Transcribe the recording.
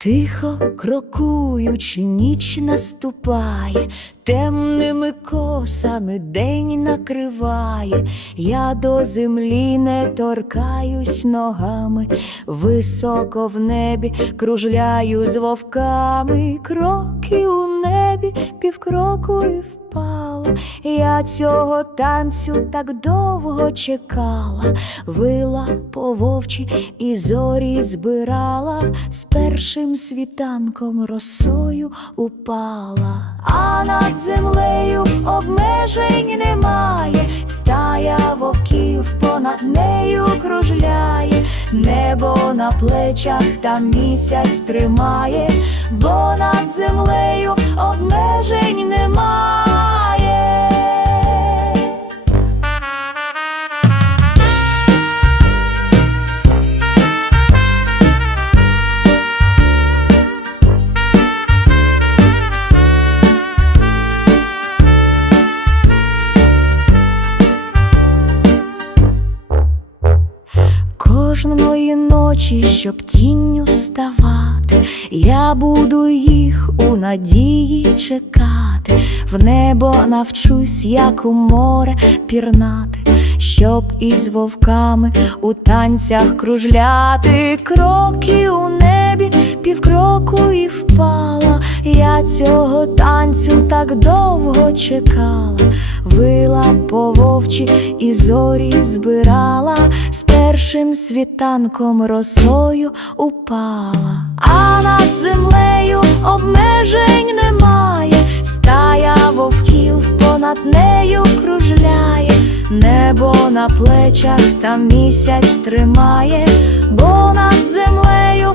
Тихо крокуючи, ніч наступає, темними косами день накриває, я до землі не торкаюсь ногами, високо в небі кружляю з вовками, кроки у небі, півкроку і впала. Я цього танцю так довго чекала, вила по вовчі і зорі збирала, з першим світанком росою упала, а над землею обмежень немає, стая вовків понад нею кружляє, небо на плечах та місяць тримає, бо над землею обмежень Кожної ночі, щоб тінню ставати, я буду їх у надії чекати, в небо навчусь, як у море пірнати, щоб із вовками у танцях кружляти, кроки у небі, півкроку і впала. Я цього танцю так довго чекала, вила по вовчі і зорі збирала, першим світанком росою упала, а над землею обмежень немає, стая вовків понад нею кружляє, небо на плечах та місяць тримає, бо над землею